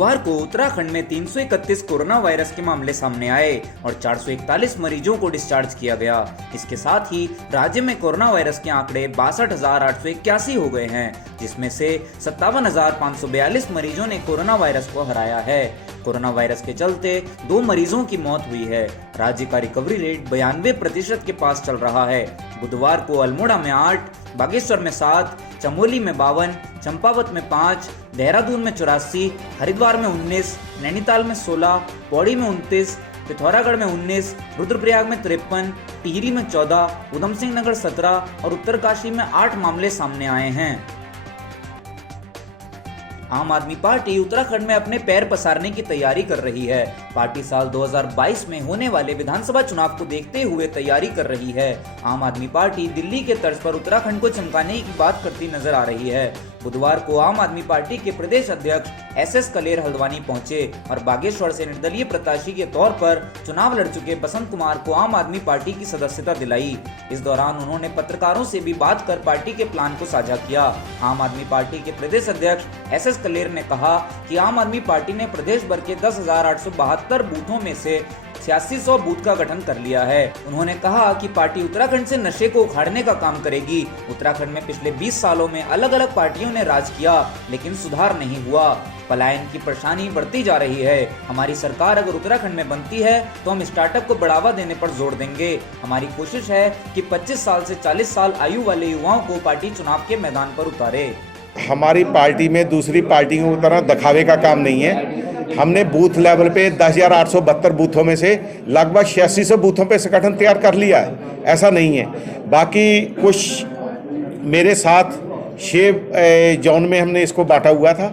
बुधवार को उत्तराखंड में 331 कोरोना वायरस के मामले सामने आए और 441 मरीजों को डिस्चार्ज किया गया। इसके साथ ही राज्य में कोरोना वायरस के आंकड़े 62,881 हो गए हैं, जिसमें से 57,542 मरीजों ने कोरोना वायरस को हराया है। कोरोना वायरस के चलते 2 मरीजों की मौत हुई है। राज्य का रिकवरी रेट 92% के पास चल रहा है। बुधवार को अल्मोड़ा में 8, बागेश्वर में 7, चमोली में 52, चंपावत में 5, देहरादून में 84, हरिद्वार में 19, नैनीताल में 16, पौड़ी में 29, पिथौरागढ़ में 19, रुद्रप्रयाग में 53, टिहरी में 14, उधम सिंह नगर 17 और उत्तरकाशी में 8 मामले सामने आए हैं। आम आदमी पार्टी उत्तराखंड में अपने पैर पसारने की तैयारी कर रही है। पार्टी साल 2022 में होने वाले विधानसभा चुनाव को देखते हुए तैयारी कर रही है। आम आदमी पार्टी दिल्ली के तर्ज पर उत्तराखंड को चमकाने की बात करती नजर आ रही है। बुधवार को आम आदमी पार्टी के प्रदेश अध्यक्ष एसएस कलेर हल्द्वानी पहुंचे और बागेश्वर से निर्दलीय प्रत्याशी के तौर पर चुनाव लड़ चुके बसंत कुमार को आम आदमी पार्टी की सदस्यता दिलाई। इस दौरान उन्होंने पत्रकारों से भी बात कर पार्टी के प्लान को साझा किया। आम आदमी पार्टी के प्रदेश अध्यक्ष एसएस कलेर ने कहा कि आम आदमी पार्टी ने प्रदेश भर के 10,872 बूथों में से 8600 बूथ का गठन कर लिया है। उन्होंने कहा कि पार्टी उत्तराखंड से नशे को उखाड़ने का काम करेगी। उत्तराखंड में पिछले 20 सालों में अलग अलग पार्टियों ने राज किया, लेकिन सुधार नहीं हुआ। पलायन की परेशानी बढ़ती जा रही है। हमारी सरकार अगर उत्तराखंड में बनती है तो हम स्टार्टअप को बढ़ावा देने पर जोर देंगे। हमारी कोशिश है कि 25 साल से 40 साल आयु वाले युवाओं को पार्टी चुनाव के मैदान पर उतारे। हमारी पार्टी में दूसरी पार्टियों की तरह दिखावे का काम नहीं है। हमने बूथ लेवल पे 10,872 बूथों में से लगभग 8600 बूथों पे संगठन तैयार कर लिया है। ऐसा नहीं है। बाकी कुछ मेरे साथ 6 जोन में हमने इसको बांटा हुआ था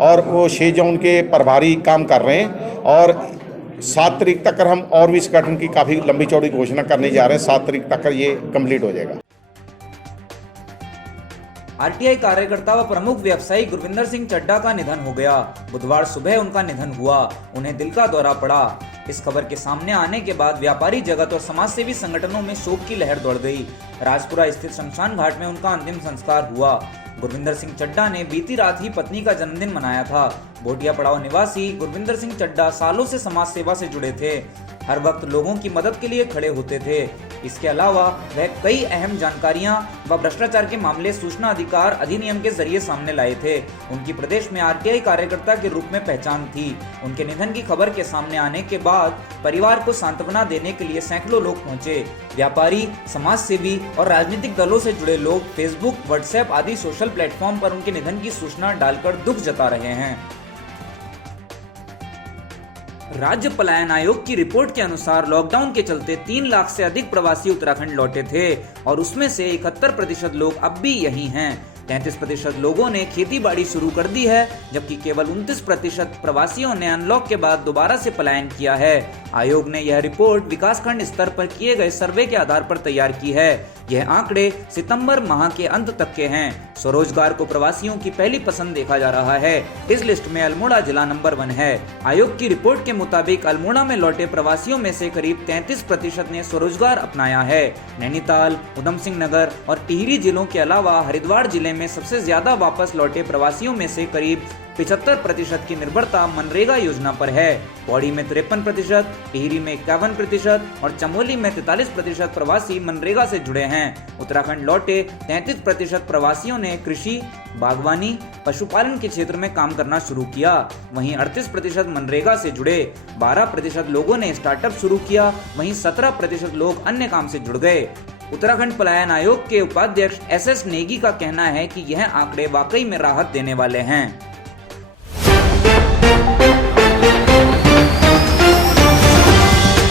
और वो 6 जोन के प्रभारी काम कर रहे हैं और 7 तारीख तक हम और भी संगठन की काफ़ी लंबी चौड़ी घोषणा करने जा रहे हैं। 7 तारीख तक ये कंप्लीट हो जाएगा। आरटीआई कार्यकर्ता व प्रमुख व्यवसायी गुरविंदर सिंह चड्ढा का निधन हो गया। बुधवार सुबह उनका निधन हुआ। उन्हें दिल का दौरा पड़ा। इस खबर के सामने आने के बाद व्यापारी जगत और समाजसेवी संगठनों में शोक की लहर दौड़ गई। राजपुरा स्थित शमशान घाट में उनका अंतिम संस्कार हुआ। गुरविंदर सिंह चड्ढा ने बीती रात ही पत्नी का जन्मदिन मनाया था। भोटिया पड़ाव निवासी गुरविंदर सिंह चड्ढा सालों से समाज सेवा से जुड़े थे। हर वक्त लोगों की मदद के लिए खड़े होते थे। इसके अलावा वह कई अहम जानकारियां व भ्रष्टाचार के मामले सूचना अधिकार अधिनियम के जरिए सामने लाए थे। उनकी प्रदेश में आरटीआई कार्यकर्ता के रूप में पहचान थी। उनके निधन की खबर के सामने आने के बाद परिवार को सांत्वना देने के लिए सैकड़ों लोग पहुंचे। व्यापारी, समाज सेवी और राजनीतिक दलों से जुड़े लोग फेसबुक, व्हाट्सएप आदि सोशल प्लेटफॉर्म पर उनके निधन की सूचना डालकर दुख जता रहे हैं। राज्य पलायन आयोग की रिपोर्ट के अनुसार लॉकडाउन के चलते 3 लाख से अधिक प्रवासी उत्तराखंड लौटे थे और उसमें से 71% लोग अब भी यहीं हैं। 33% लोगों ने खेती बाड़ी शुरू कर दी है, जबकि केवल 29% प्रवासियों ने अनलॉक के बाद दोबारा से पलायन किया है। आयोग ने यह रिपोर्ट विकासखंड स्तर पर किए गए सर्वे के आधार पर तैयार की है। यह आंकड़े सितंबर माह के अंत तक के हैं। स्वरोजगार को प्रवासियों की पहली पसंद देखा जा रहा है। इस लिस्ट में अल्मोड़ा जिला नंबर 1 है। आयोग की रिपोर्ट के मुताबिक अल्मोड़ा में लौटे प्रवासियों में से करीब 33% ने स्वरोजगार अपनाया है। नैनीताल, उधम सिंह नगर और टिहरी जिलों के अलावा हरिद्वार जिले में सबसे ज्यादा वापस लौटे प्रवासियों में से करीब 75% की निर्भरता मनरेगा योजना पर है। पौड़ी में 53%, टिहरी में 51% और चमोली में 43% प्रवासी मनरेगा से जुड़े हैं। उत्तराखंड लौटे 33% प्रवासियों ने कृषि, बागवानी, पशुपालन के क्षेत्र में काम करना शुरू किया। वहीं 38% मनरेगा से जुड़े, 12% लोगों ने स्टार्टअप शुरू किया। वहीं 17% लोग अन्य काम से जुड़ गए। उत्तराखंड पलायन आयोग के उपाध्यक्ष एसएस नेगी का कहना है कि यह आंकड़े वाकई में राहत देने वाले हैं।